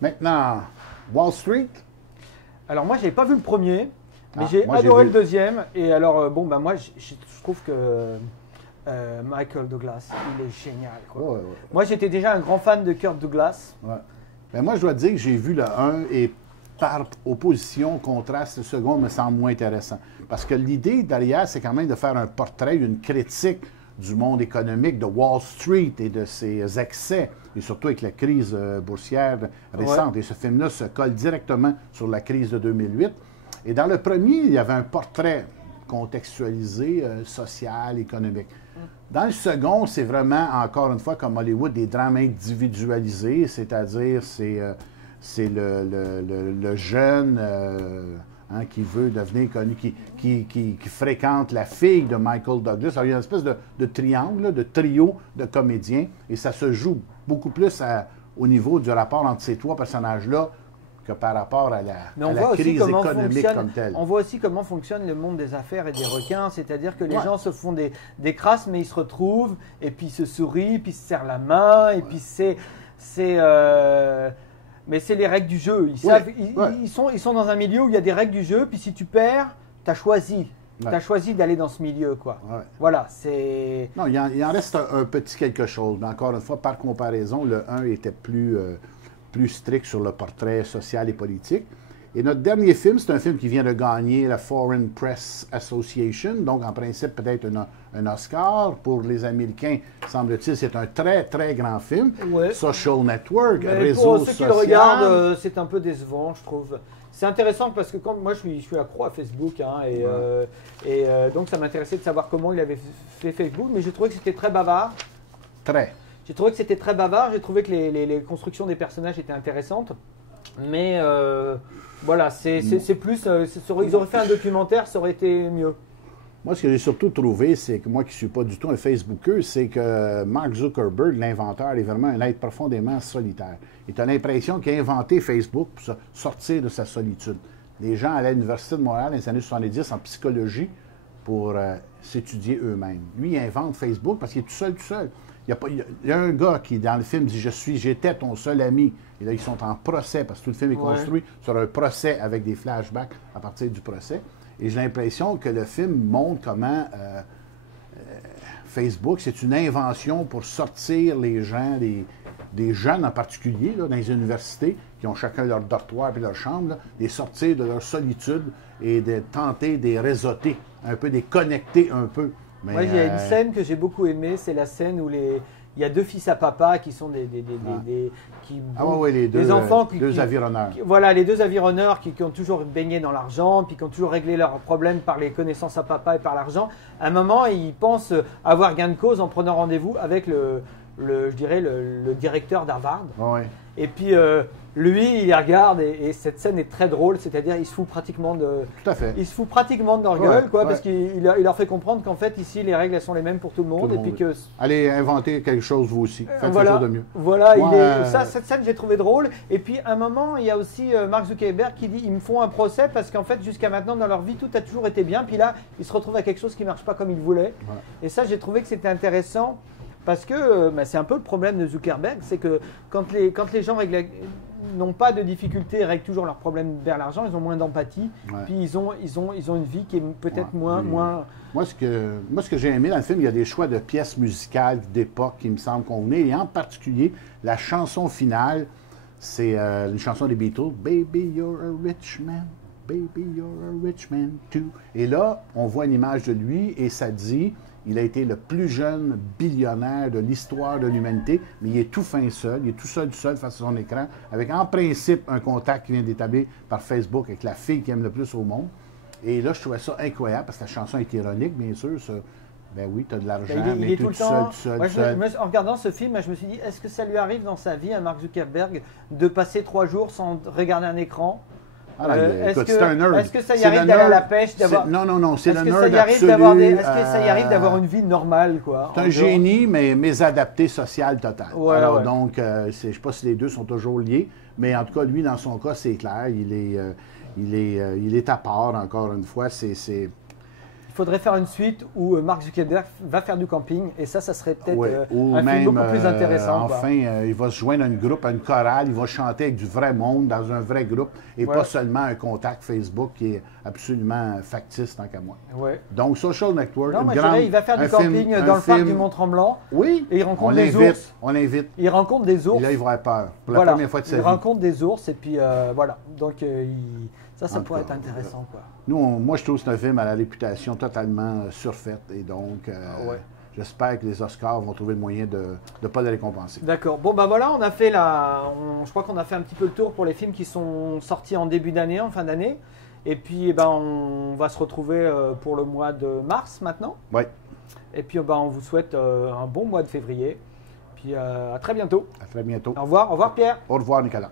Maintenant, Wall Street. Alors moi, j'ai pas vu le premier, mais Ah, j'ai moi, j'ai adoré vu. le deuxième. Et alors, bon, bah moi, je trouve que Michael Douglas, il est génial, quoi. Ouais, ouais, Moi, j'étais déjà un grand fan de Kirk Douglas. ouais. Ben, moi, je dois dire que j'ai vu le un et par opposition, contraste, le second me semble moins intéressant. Parce que l'idée derrière, c'est quand même de faire un portrait, une critique du monde économique, de Wall Street et de ses excès, et surtout avec la crise boursière récente. Ouais. Et ce film-là se colle directement sur la crise de 2008. Et dans le premier, il y avait un portrait contextualisé, social, économique. Dans le second, c'est vraiment, encore une fois, comme Hollywood, des drames individualisés, c'est-à-dire c'est le jeune qui veut devenir connu, qui fréquente la fille de Michael Douglas. Alors, il y a une espèce de triangle, là, de trio de comédiens, et ça se joue beaucoup plus au niveau du rapport entre ces trois personnages-là que par rapport à Mais à on la voit aussi crise comment économique comme telle. on voit aussi comment fonctionne le monde des affaires et des requins, c'est-à-dire que les Ouais. gens se font des crasses, mais ils se retrouvent, et puis ils se sourient, puis ils se serrent la main, et puis mais c'est les règles du jeu. Ils, Ouais, savent, ouais. ils sont dans un milieu où il y a des règles du jeu, puis si tu perds, tu as choisi. Ouais. Tu as choisi d'aller dans ce milieu, quoi. Ouais. Voilà, c'est... Non, il en reste un petit quelque chose, mais encore une fois, par comparaison, le un était plus strict sur le portrait social et politique. Et notre dernier film, c'est un film qui vient de gagner la Foreign Press Association, donc en principe peut-être un Oscar. Pour les Américains, semble-t-il, c'est un très, très grand film. Ouais. Social Network, Mais réseau pour ceux qui social. le regardent, c'est un peu décevant, je trouve. C'est intéressant parce que moi je suis accro à Facebook hein, donc ça m'intéressait de savoir comment il avait fait Facebook, mais j'ai trouvé que c'était très bavard. Très. J'ai trouvé que c'était très bavard, j'ai trouvé que les constructions des personnages étaient intéressantes, mais voilà, c'est plus, ils auraient fait un documentaire, ça aurait été mieux. Moi, ce que j'ai surtout trouvé, c'est que moi qui ne suis pas du tout un Facebooker, c'est que Mark Zuckerberg, l'inventeur, est vraiment un être profondément solitaire. Et tu as l'impression qu'il a inventé Facebook pour sortir de sa solitude. Les gens allaient à l'Université de Montréal dans les années 70 en psychologie pour s'étudier eux-mêmes. Lui, il invente Facebook parce qu'il est tout seul, tout seul. Il y a un gars qui, dans le film, dit J'étais ton seul ami. Et là, ils sont en procès parce que tout le film est construit sur un procès avec des flashbacks à partir du procès. Et j'ai l'impression que le film montre comment Facebook, c'est une invention pour sortir les gens, des jeunes en particulier, là, dans les universités, qui ont chacun leur dortoir et leur chambre, là, les sortir de leur solitude et de tenter de les réseauter, un peu, de les connecter un peu. Mais, moi, il y a une scène que j'ai beaucoup aimée, c'est la scène où il y a deux fils à papa qui sont les deux enfants deux avironneurs. Voilà, les deux avironneurs qui ont toujours baigné dans l'argent, puis qui ont toujours réglé leurs problèmes par les connaissances à papa et par l'argent. À un moment, ils pensent avoir gain de cause en prenant rendez-vous avec je dirais le directeur d'Harvard. Oui. Et puis lui, il les regarde et cette scène est très drôle, c'est-à-dire il se fout pratiquement Tout à fait. il se fout pratiquement de leur gueule, quoi, parce qu'il leur fait comprendre qu'en fait ici les règles elles sont les mêmes pour tout le monde, et puis que allez inventer quelque chose vous aussi, faites voilà, quelque chose de mieux. Voilà, cette scène j'ai trouvé drôle. Et puis à un moment il y a aussi Mark Zuckerberg qui dit ils me font un procès parce qu'en fait jusqu'à maintenant dans leur vie tout a toujours été bien, puis là ils se retrouvent à quelque chose qui marche pas comme ils voulaient. Ouais. Et ça j'ai trouvé que c'était intéressant. Parce que c'est un peu le problème de Zuckerberg, c'est que quand les gens n'ont pas de difficultés, règlent toujours leurs problèmes vers l'argent, ils ont moins d'empathie, puis ils ont une vie qui est peut-être moins... Moi, ce que j'ai aimé dans le film, il y a des choix de pièces musicales d'époque qui me semblent convenir, et en particulier, la chanson finale, c'est une chanson des Beatles, « Baby, you're a rich man, baby, you're a rich man too ». Et là, on voit une image de lui, et ça dit... Il a été le plus jeune billionnaire de l'histoire de l'humanité, mais il est tout fin seul, il est tout seul face à son écran, avec en principe un contact qui vient d'établir par Facebook avec la fille qu'il aime le plus au monde. Et là, je trouvais ça incroyable, parce que la chanson est ironique, bien sûr. Ben oui, tu as de l'argent, mais tu es tout seul. En regardant ce film, je me suis dit, est-ce que ça lui arrive dans sa vie, à Mark Zuckerberg, de passer 3 jours sans regarder un écran? Est-ce que ça y arrive d'aller à la pêche, Non, c'est le nerd absolu. Est-ce que ça y arrive d'avoir une vie normale, quoi? C'est un génie, mais adapté social total. Ouais, alors, donc, je ne sais pas si les deux sont toujours liés, mais en tout cas, lui, dans son cas, c'est clair. Il est à part, encore une fois. Il faudrait faire une suite où Mark Zuckerberg va faire du camping et ça serait peut-être ou un même, film beaucoup plus intéressant. Enfin, il va se joindre à une groupe, à une chorale, il va chanter avec du vrai monde dans un vrai groupe et pas seulement un contact Facebook qui est absolument factice tant qu'à moi. Ouais. Donc, Social Network, non, il va faire du camping dans le parc du Mont-Tremblant. Oui, et il rencontre des ours. On l'invite. Il rencontre des ours. Et là, il va avoir peur pour la première fois de sa vie. Il rencontre des ours et puis voilà. Donc, ça pourrait être intéressant. Quoi. Moi, je trouve que c'est un film à la réputation totalement surfaite et donc j'espère que les Oscars vont trouver le moyen de ne pas les récompenser. D'accord. Bon, ben voilà, on a fait je crois qu'on a fait un petit peu le tour pour les films qui sont sortis en début d'année, en fin d'année. Et puis, on va se retrouver pour le mois de mars maintenant. Oui. Et puis, on vous souhaite un bon mois de février. Puis, à très bientôt. À très bientôt. Au revoir Pierre. Au revoir, Nicolas.